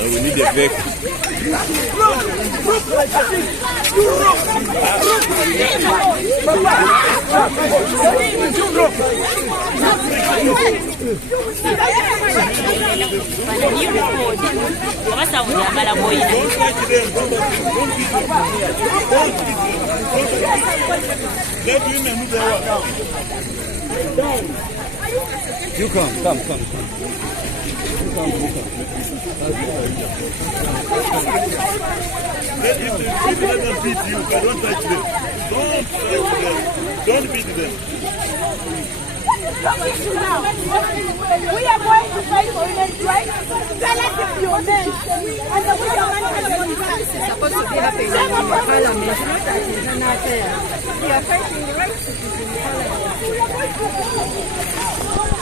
We need a vehicle. You come. Let them beat you, but don't touch them. Don't beat them. We are going to fight for women's rights. Tell us if you're men. And the way your money is supposed to be happening in Parliament. We are fighting the rights of the Parliament.